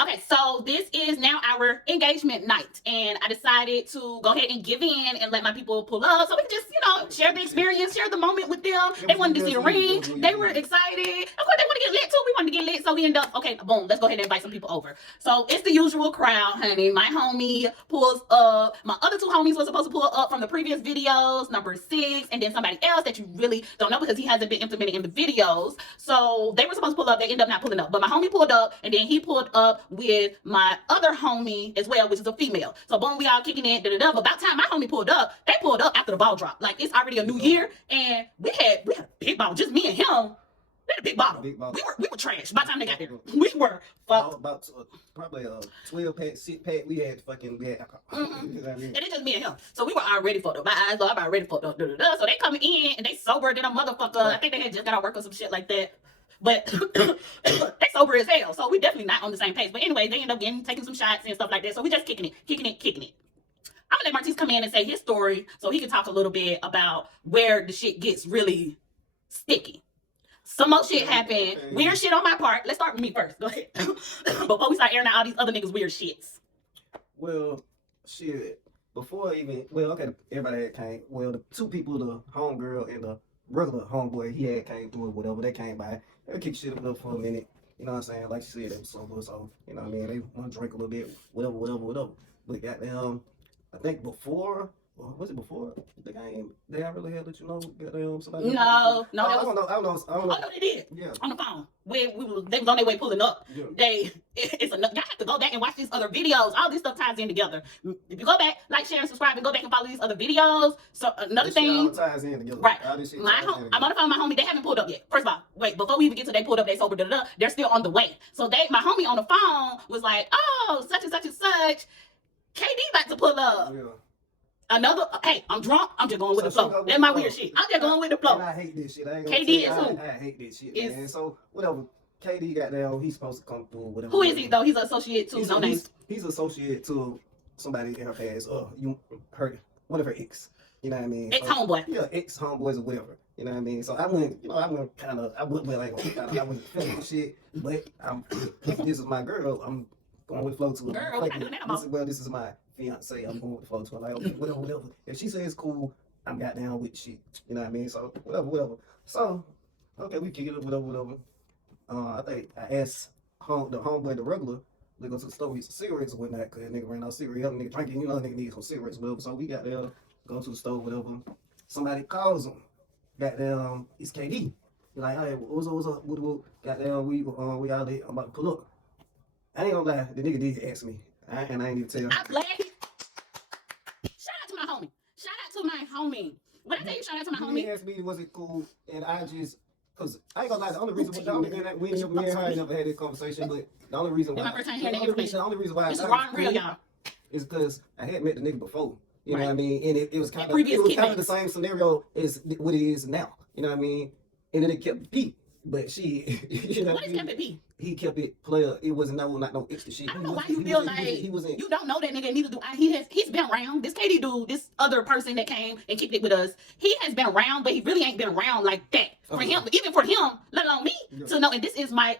Okay, so this is now our engagement night, and I decided to go ahead and give in and let my people pull up so we can just, share the experience, share the moment with them. They wanted to see the ring. They were excited. Of course, they want to get lit too. We wanted to get lit, so we ended up, okay, boom, let's go ahead and invite some people over. So it's the usual crowd, honey. My homie pulls up. My other two homies were supposed to pull up from the previous videos, number 6, and then somebody else that you really don't know because he hasn't been implemented in the videos. So they were supposed to pull up. They ended up not pulling up, but my homie pulled up, and then he pulled up with my other homie as well, which is a female. So boom, we all kicking it, da-da-da. But about time my homie pulled up, they pulled up after the ball drop. Like, it's already a new year, and we had a big ball, just me and him. We had a big bottle. We were trash by the time they got there. We were fucked. About probably a 12-pack, 6-pack. We had alcohol. And it's just me and him. So we were already fucked up. My eyes were already fucked up. Da-da-da. So they coming in and they sober than a motherfucker. I think they had just got out work or some shit like that. But they sober as hell, so we definitely not on the same page. But anyway, they end up taking some shots and stuff like that. So we just kicking it. I'm gonna let Martise come in and say his story so he can talk a little bit about where the shit gets really sticky. Some more shit happened. Okay. Weird shit on my part. Let's start with me first. Go ahead. Before we start airing out all these other niggas' weird shits. Well, shit. Before even, everybody had came. Well, the two people, the homegirl and the regular homeboy, he had came through or whatever. They came by. They kick shit up for a minute. You know what I'm saying? Like you said, they was sober, so, you know what I mean? They want to drink a little bit, whatever. But goddamn, I think before, was it before the game? They really had let you know, goddamn, somebody? No, I don't know. Oh, no, they did. Yeah. On the phone. They was on their way pulling up. Yeah. It's enough. Y'all have to go back and watch these other videos. All this stuff ties in together. If you go back, like, share, and subscribe, and go back and follow these other videos. So another thing, all ties in together. Right? I'm on the phone with my homie. They haven't pulled up yet. First of all, wait, before we even get to they pulled up, they sober, they're still on the way. So my homie on the phone was like, "Oh, such and such and such, KD about to pull up." Yeah. Hey, I'm drunk. I'm just going with the flow. That's my weird shit. I'm just going with the flow. And I hate this shit. I ain't KD is who? I hate this shit, man. So whatever. KD got down. He's supposed to come through. Whatever. Who is he though? He's an associate to no names. He's associate to somebody in her past. One of her ex. You know what I mean? Ex-homeboy. Yeah, ex-homeboys or whatever. You know what I mean? So I wouldn't feeling shit, but if this is my girl, I'm going with flow to her. Girl, this is my fiance. I'm going with flow to her. Like, okay, whatever. If she says cool, I'm got down with shit. You know what I mean? So whatever. So okay, we kick it up, whatever. I think I asked the homeboy, the regular, to go to the store get some cigarettes or whatnot, cause that nigga ran out of cigarettes. Nigga drinking, nigga needs some cigarettes, whatever. So we got there, go to the store, whatever. Somebody calls him. Goddamn, it's KD. Like, hey, what's up? Goddamn, we out there. I'm about to pull up. I ain't gonna lie, the nigga did ask me, and I ain't even tell him. I'm glad. Shout out to my homie. When I tell you shout out to my homie, He asked me, was it cool? And I just, cause I ain't gonna lie, the only reason me and her never had this conversation, but the only reason why, the only reason why it's raw and real, y'all, is because I had met the nigga before. You know what I mean? And it was kind of the same scenario as what it is now. You know what I mean? And then it kept P. But she, you know, what is kept it P? He kept it player. It wasn't not no extra shit. I don't know why you feel like you don't know that nigga. Neither do I. He's been around. This KD dude, this other person that came and kicked it with us, he has been around, but he really ain't been around like that. For him, even for him, let alone me, to know. And this is my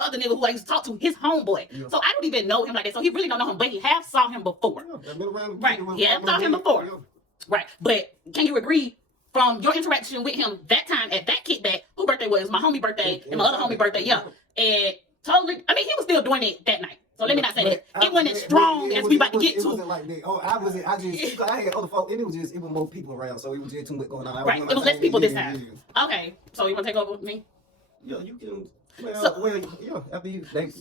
other nigga who I used to talk to, his homeboy. Yeah. So I don't even know him like that. So he really don't know him, but he have saw him before. Yeah, I've been around. Right. Yeah, saw him before. Yeah. Right. But can you agree from your interaction with him that time at that kickback, whose birthday was my homie birthday and my other homie birthday, yeah. And totally, I mean, he was still doing it that night. So let me not say that. It wasn't as strong as we about to get to. It wasn't like that. Oh, I had other folks, and it was more people around, so it was just too much going on. Right. It was less people this time. Okay. So you want to take over with me? Yeah, you can. After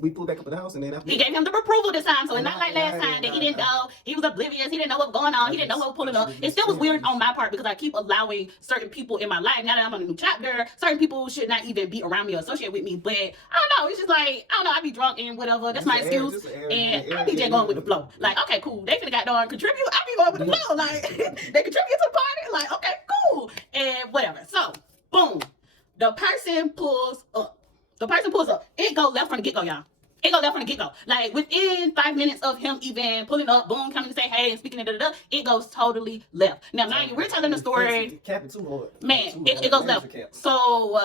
we pulled back up in the house, and then after he gave him the approval this time, so it's not like last time that he didn't know, he was oblivious, he didn't know what was going on, he didn't know what was pulling up. It still was weird on my part because I keep allowing certain people in my life. Now that I'm on a new chapter, certain people should not even be around me or associate with me. But I don't know, it's just like I be drunk and whatever. That's my excuse, and I be just going with the flow. Like, okay, cool, they finna got done contribute. I be going with the flow. Like they contribute to the party. Like, okay, cool, and whatever. So boom, the person pulls up. It go left from the get-go, y'all. It go left from the get-go. Like, within 5 minutes of him even pulling up, boom, coming to say hey and speaking, it goes totally left. Now, mind you, we're telling the story. Cap it too hard. Man, it goes left. So,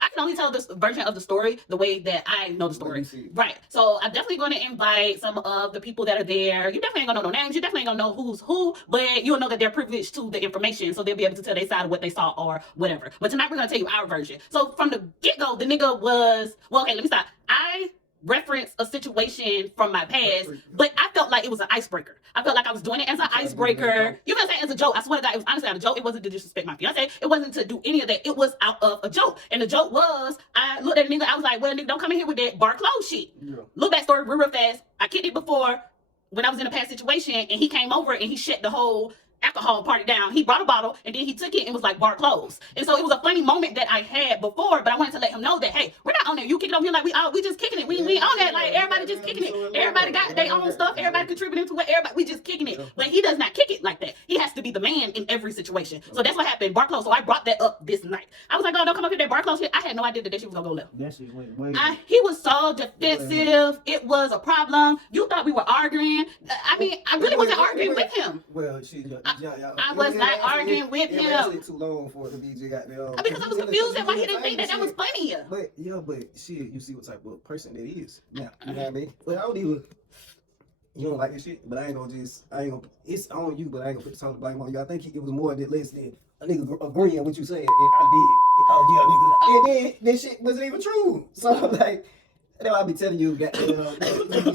I can only tell this version of the story the way that I know the story. Right. So I'm definitely going to invite some of the people that are there. You definitely ain't gonna know no names. You definitely ain't gonna know who's who, but you'll know that they're privileged to the information, so they'll be able to tell their side of what they saw or whatever. But tonight we're gonna tell you our version. So from the get-go, the nigga was, well, okay, let me stop. I reference a situation from my past, but I felt like it was an icebreaker. I felt like I was doing it as an icebreaker. You know what I'm saying? As a joke. I swear to God, it was honestly out of a joke. It wasn't to disrespect my fiance. It wasn't to do any of that. It was out of a joke. And the joke was, I looked at the nigga, I was like, well, nigga, don't come in here with that bar clothes shit. Yeah. Little backstory, real fast. I kicked it before when I was in a past situation, and he came over and he shut the whole alcohol party down. He brought a bottle and then he took it and was like bar closed. And so it was a funny moment that I had before, but I wanted to let him know that, hey, we're not on there. You kicking over here like we just kicking it. We on that, like everybody just kicking it. Everybody got their own stuff. Everybody contributing to it. Everybody, we just kicking it. But he does not kick it like that. He has to be the man in every situation. So that's what happened. Bar closed. So I brought that up this night. I was like, oh, don't come up here, that bar closed shit. I had no idea that shit was gonna go left. That shit went he was so defensive. It was a problem. You thought we were arguing. I mean, I really wasn't arguing with him. Well, I was not arguing with him. It too long for it to be just got there. Because I was confused at why he didn't think that was funny. But shit, you see what type of person that is. Now, you know what I mean? But I don't even. You don't like this shit, but I ain't gonna. It's on you, but I ain't gonna put the blame on you. I think it was more than less than a nigga agreeing with what you said, and I did. Oh yeah, nigga. And then this shit wasn't even true. So like, that's why I be telling you that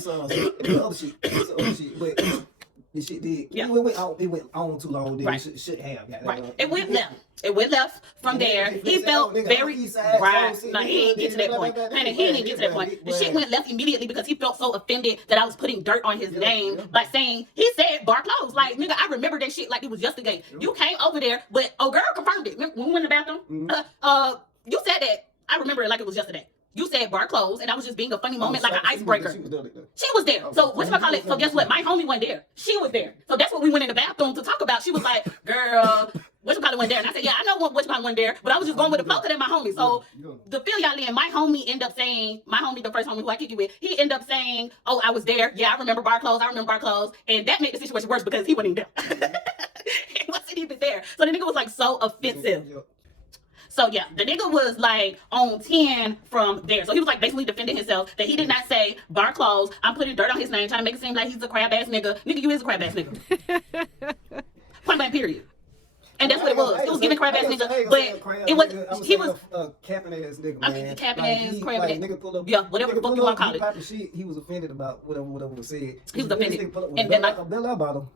some other shit, but. This shit did. Yeah. It went on too long. Right. It should have. Right. It went left. It went left from there. He felt very right. No, he didn't get to that point. Honey, he didn't get to that point. The shit went left immediately because he felt so offended that I was putting dirt on his name by saying he said bar closed. Like, nigga, I remember that shit like it was yesterday. You came over there, but girl confirmed it. Remember when we went in the bathroom? Mm-hmm. You said that. I remember it like it was yesterday. You said bar closed, and I was just being a funny moment, like an icebreaker. She was there. So whatchamacallit? So guess what? My homie wasn't there. She was there. So that's what we went in the bathroom to talk about. She was like, girl, whatchamacallit wasn't there. And I said, yeah, I know whatchamacallit wasn't there, but I was just going with the flow because they're my homie. So to fill y'all in, my homie ended up saying, the first homie who I kicked it with, he ended up saying, oh, I was there. Yeah, I remember bar closed. And that made the situation worse because he wasn't even there. He wasn't even there. So the nigga was like so offensive. So yeah, the nigga was like on 10 from there. So he was like basically defending himself that he did not say bar closed. I'm putting dirt on his name, trying to make it seem like he's a crab ass nigga. Nigga, you is a crab ass nigga. Point blank period. And that's what it was. It was giving crab ass nigga, but it was he was capping ass nigga. I mean, capping ass, crab ass. Nigga pull up. Yeah, whatever the fuck you want to call it. He was offended about whatever was said. He was offended. And then like Bella bottle.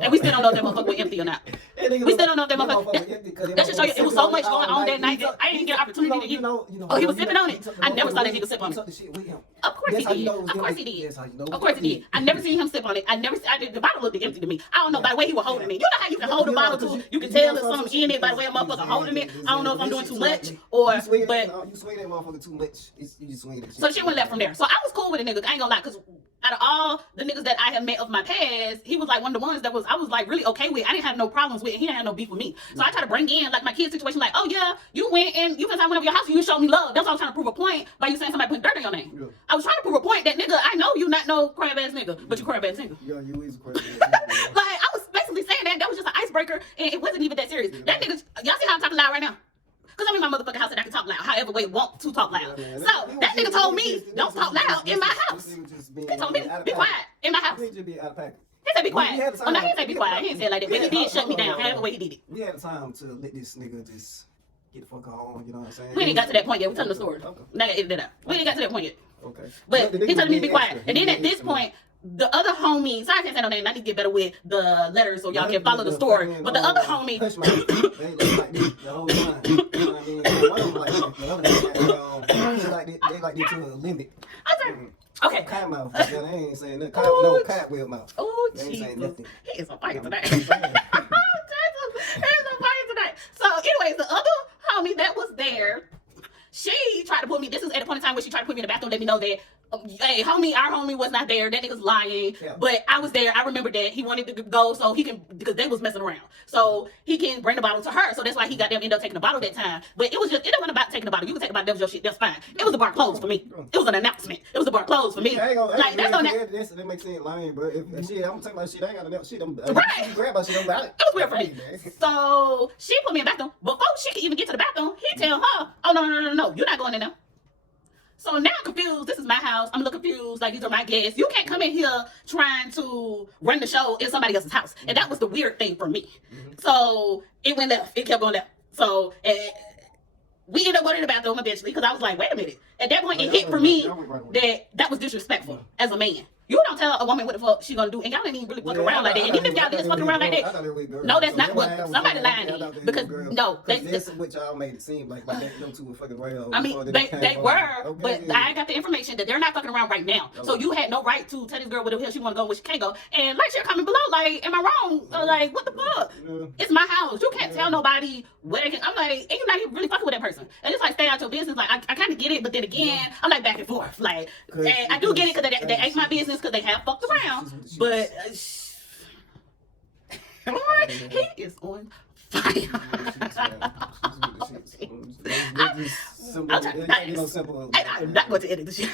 And we still don't know if that motherfucker was empty or not. We still don't know if that motherfucker. That should show you it was so much going on that night that I didn't get an opportunity to use. Oh, he was sipping on it. I never saw that nigga sip on it. Of course he did. Of course he did. Of course he did. I never seen him sip on it. The bottle looked empty to me. I don't know by the way he was holding it. You know how you can hold a bottle too? You can tell there's something in it by the way a motherfucker holding it. I don't know if I'm doing too much or but. You swing that motherfucker too much. You just swing it. So shit went left from there. So I was cool with the nigga. I ain't gonna lie, cause out of all the niggas that I have met of my past, he was like one of the ones that I was like really okay with. I didn't have no problems with. He didn't have no beef with me. So I try to bring in like my kid situation, like, oh yeah, you went and you went over your house and you showed me love. That's why I was trying to prove a point by you saying somebody putting dirt on your name. Yeah. I was trying to prove a point that nigga, I know you not no crab ass nigga, but you crab ass nigga. Yeah, you is a crab ass nigga. Like I was basically saying that was just an icebreaker and it wasn't even that serious. Yeah. That nigga, y'all see how I'm talking loud right now? Because I'm in my motherfucking house and I can talk loud. However way want to talk loud. Yeah, so that nigga told me, don't talk loud in my house. He told me, be quiet in my house. He said be quiet. Oh no, he didn't say be quiet. He didn't say it like that. But he did shut me down. However way he did it. We had time to let this nigga just get the fuck on, you know what I'm saying? We ain't got to that point yet. We telling the story. Okay. Now edit it out. We ain't got to that point yet. Okay. But he told me to be quiet. And then at this point, the other homie, sorry I can't say no name, I need to get better with the letters so y'all can follow the story. But the other homie, they like this to a limit. Okay. Cat mouth. They ain't saying nothing. No cat wheel mouth. Oh, Jesus. He is on fire tonight. He is on fire tonight. So, anyways, the other homie that was there, she tried to put me, this is at a point in time where she tried to put me in the bathroom, let me know that Hey, our homie was not there. That nigga's lying. Yeah. But I was there. I remember that he wanted to go so he can, because they was messing around. So he can bring the bottle to her. So that's why he got them end up taking the bottle that time. But it wasn't about taking the bottle. You can take the bottle, that was your shit, that's fine. It was the bar closed for me. It was an announcement. It was the bar closed for me. Yeah, like, that's on that. That makes sense lying, bro. If shit, I'm talking about shit, I ain't got enough shit. Right. Grab my shit, I'm like, it was weird for me. So she put me in the bathroom. Before she could even get to the bathroom, he tell her, oh, no, you're not going in there. So now I'm confused. This is my house. I'm a little confused. Like, these are my guests. You can't come in here trying to run the show in somebody else's house. And that was the weird thing for me. So it went left. It kept going left. So we ended up going in the bathroom eventually because I was like, wait a minute. At that point, it hit for me that was disrespectful as a man. You don't tell a woman what the fuck she gonna do, and y'all ain't even really fuck around like that. And even if y'all did fuck around like that, no, that's not what somebody lying to you. Because no, that's what y'all made it seem like them two were fucking around. I mean, they were, but I got the information that they're not fucking around right now. So you had no right to tell this girl where the hell she want to go, where she can't go. And like, she'll comment below, like, am I wrong? Like, what the fuck? It's my house. You can't tell nobody where they can. I'm like, and you're not even really fucking with that person. And it's like, stay out your business. Like, I kind of get it, but then again, I'm like back and forth. Like, and I do get it because they ain't my business because they have fucked around. But he is on fire. I'm not going to edit the shit.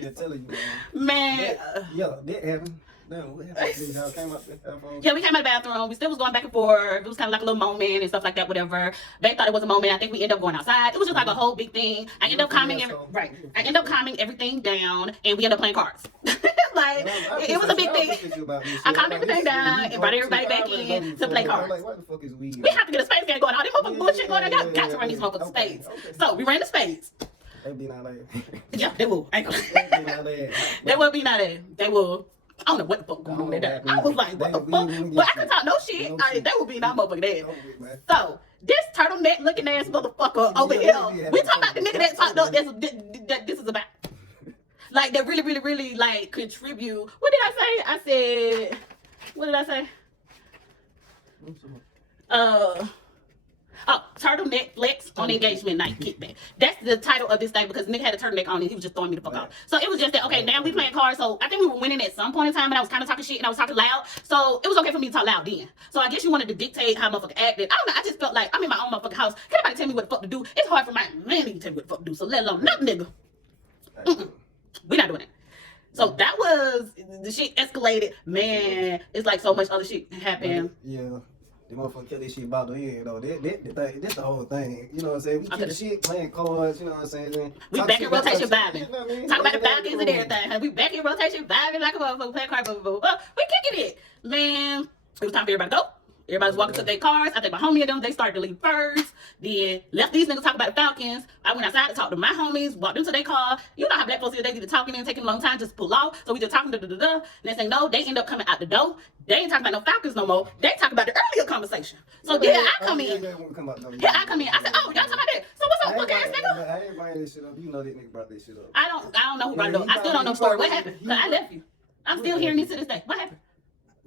Yeah, telling you, man. Yeah, that happened. No, what happened? Y'all came up with that phone? Yeah, we came out of the bathroom. We still was going back and forth. It was kind of like a little moment and stuff like that, whatever. They thought it was a moment. I think we ended up going outside. It was just like a whole big thing. I ended up calming everything down, and we ended up playing cards. Like, it was a big thing. I calmed everything down and brought everybody back in to play cards. Like, what the fuck is we have to get a space game going on. This motherfucking bullshit going on. Got to run these motherfucking spades. So we ran the spades. They be not like. Yeah, they will. They will be not there. They will. I don't know what the fuck going on in there. I was like, what the fuck? But I can talk no shit. They will be not motherfucking there. So this turtleneck looking ass motherfucker over here. We talking about the nigga that talked up. That this is about. Like, that really like contribute. What did I say? What did I say? Turtleneck flex on engagement night kickback. That's the title of this thing because nigga had a turtleneck on and he was just throwing me the fuck off. So it was just that, okay, now we playing cards. So I think we were winning at some point in time, and I was kind of talking shit and I was talking loud. So it was okay for me to talk loud then. So I guess you wanted to dictate how motherfucker acted. I don't know. I just felt like I'm in my own motherfucking house. Can't nobody tell me what the fuck to do. It's hard for my man to tell me what the fuck to do. So let alone nothing, nigga. We're not doing it. So that was, the shit escalated. Man, it's like so much other shit happened. Yeah. The motherfucker kill this shit about the end, though. That's the whole thing. You know what I'm saying? We keep the shit playing cards, you know what I'm saying? We back in rotation vibing. Talk about the Falcons and everything. We back in rotation vibing like a motherfucker playing cards. We kicking it. Man, it was time for everybody to go. Everybody's walking to their cars. I think my homie and them, they started to leave first. Then left these niggas talk about the Falcons. I went outside to talk to my homies, walked into their car. You know how black folks is, they get to talking and taking a long time just to pull off. So we just talking Next thing no, they end up coming out the door. They ain't talking about no Falcons no more. They talk about the earlier conversation. So then I come in. I come in. I said, oh, y'all talking about that. So what's up, fuck ass nigga? I ain't bringing this shit up. You know that nigga brought this shit up. I don't know who brought it up. I still don't know the story. What happened? Cause I left you. I'm still hearing this to this day. What happened?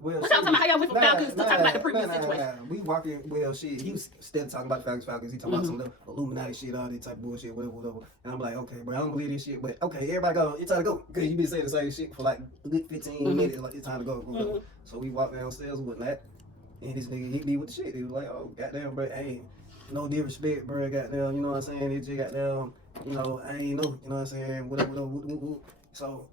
What y'all talking about? How y'all went from Falcons to talk about the previous situation? We walking, well, shit, he was still talking about Falcons. He talking about some of the Illuminati shit, all that type of bullshit, whatever. And I'm like, okay, bro, I don't believe this shit, but okay, everybody go, it's time to go. Because you been saying the same shit for like a good 15 minutes, like it's time to go. So we walked downstairs with that, and this nigga hit me with the shit. He was like, oh, goddamn, bro, hey, no disrespect, bro, goddamn, you know what I'm saying? It just goddamn, you know, I ain't know, you know what I'm saying? Whatever. So,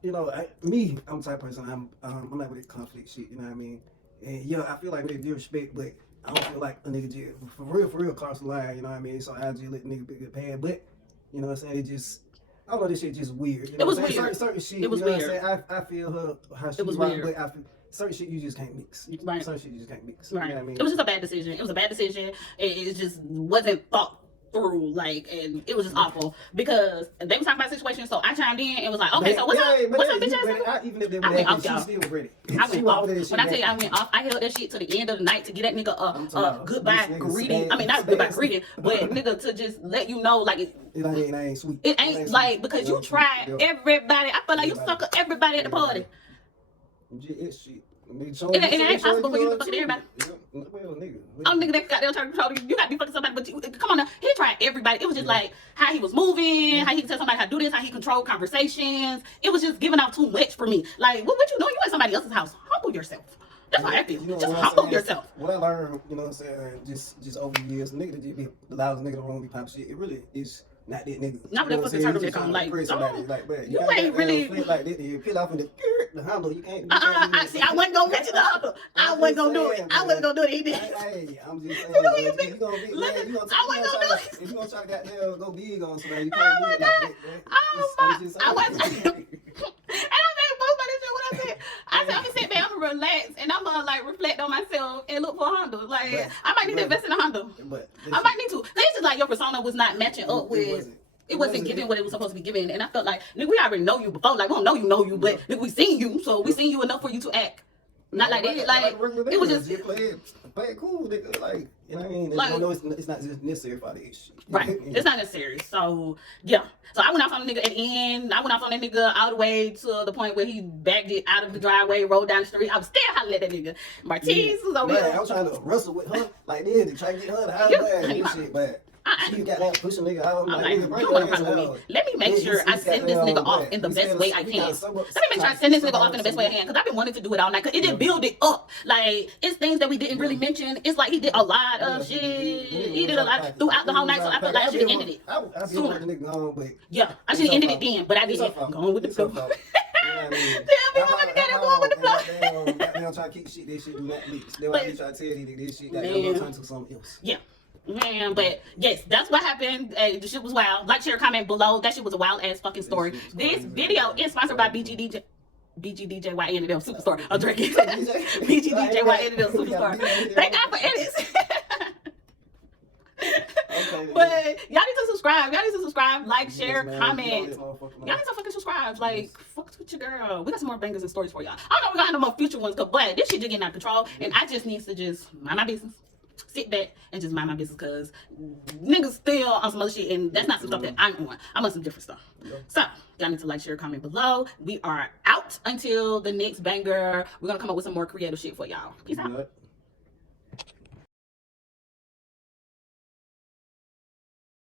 you know, I'm the type of person, I'm not with that conflict shit, you know what I mean? And yeah, I feel like with disrespect, but I don't feel like a nigga just, for real, cross the line, you know what I mean? So I just let the nigga pick the pad, but, you know what I'm saying, it just, I don't know, this shit just weird. You know it was weird. Certain shit, it was you know weird. What I'm saying? I feel her, how she right, but I feel, certain shit you just can't mix. Right. Certain shit you just can't mix. Right. You know what I mean? It was just a bad decision. It just wasn't thought through, like, and it was just awful because they was talking about the situation. So I chimed in and was like, okay, so what's up, bitch ass? Even if they I went off, y'all. She still ready. I went off. When I tell you I went off, I held that shit to the end of the night to get that nigga a goodbye greeting. I mean, not goodbye greeting, but nigga to just let you know, like, it ain't sweet. It ain't like, because you tried everybody. I feel like you sucker everybody at the party. It's shit. And it ain't possible for you to fuck everybody. Well, nigga. Oh, nigga, that got there trying to control you. You gotta be fucking somebody, but you, come on now. He tried everybody. It was just like how he was moving, how he could tell somebody how to do this, how he controlled conversations. It was just giving out too much for me. Like, what you doing? You in somebody else's house. Humble yourself. That's how I feel. You know just what humble yourself. What I learned, you know what I'm saying, just over the years, nigga that just be the loudest nigga in the room be pop shit. It really is not that nigga. Not with that fucking turtleneck on. Like, you ain't really like that. You peel off in the handle. You can't. See, I wasn't gonna mention the handle. I wasn't gonna do it. I wasn't gonna do it. He did. Hey, I'm just saying. You gonna be, listen, man, I wasn't gonna do it. If you gonna try to goddamn go big on somebody, you can't do it like that. I wasn't. And I made both by this shit. What I said, I'm gonna sit back, I'm gonna relax, and I'm gonna like reflect on myself and look for a Honda. Like, I might need to invest in a Honda. I might need to. Cause it's just like your persona was not matching up with. It wasn't giving what it was supposed to be giving, and I felt like, nigga, we already know you before. Like, we don't know you, but nigga, we seen you, so we seen you enough for you to act not like that. Like, it was just play it cool, nigga. Like, you know what I mean? Like, I know it's not just necessary for the issue. Right. It's not necessary. So yeah. So I went off on the nigga at the end. I went off on that nigga all the way to the point where he backed it out of the driveway, rolled down the street. I was still hollering at that nigga. Martiz was over here. I was trying to wrestle with her like this to try to get her to holler and shit, but she got that pushing nigga out. I'm like, you don't want to problem with me. Let me make sure I send this nigga off in the best way I can. Let me make sure I send this nigga off in the best way I can. Because I've been wanting to do it all night. Because it didn't build it up. Like, it's things that we didn't really mention. It's like he did a lot of shit. He did a lot throughout the whole night. So I felt like I should have ended it sooner. Yeah, I should have ended it then. But I didn't. Going with the flow. Damn, we want to get it going with the flow. Goddamn, try to keep shit. This shit do not leak. That's why I try to tell you this shit. Goddamn, turn to something else. Yeah. Man, but yes, that's what happened. The shit was wild. Like, share, comment below. That shit was a wild ass fucking story. This video is sponsored by BGDJYN and them Superstore. I'm drinking. BGDJYN and them Superstore. Thank God for edits. But y'all need to subscribe. Y'all need to subscribe, like, share, comment. Y'all need to fucking subscribe. Like, fuck with your girl. We got some more bangers and stories for y'all. I don't know if we got no more future ones, but this shit just getting out of control, and I just need to just mind my business. Sit back and just mind my business, because niggas still on some other shit, and that's not some stuff that I'm on. I'm on some different stuff. So y'all need to like, share, comment below. We are out until the next banger. We're gonna come up with some more creative shit for y'all. Peace out.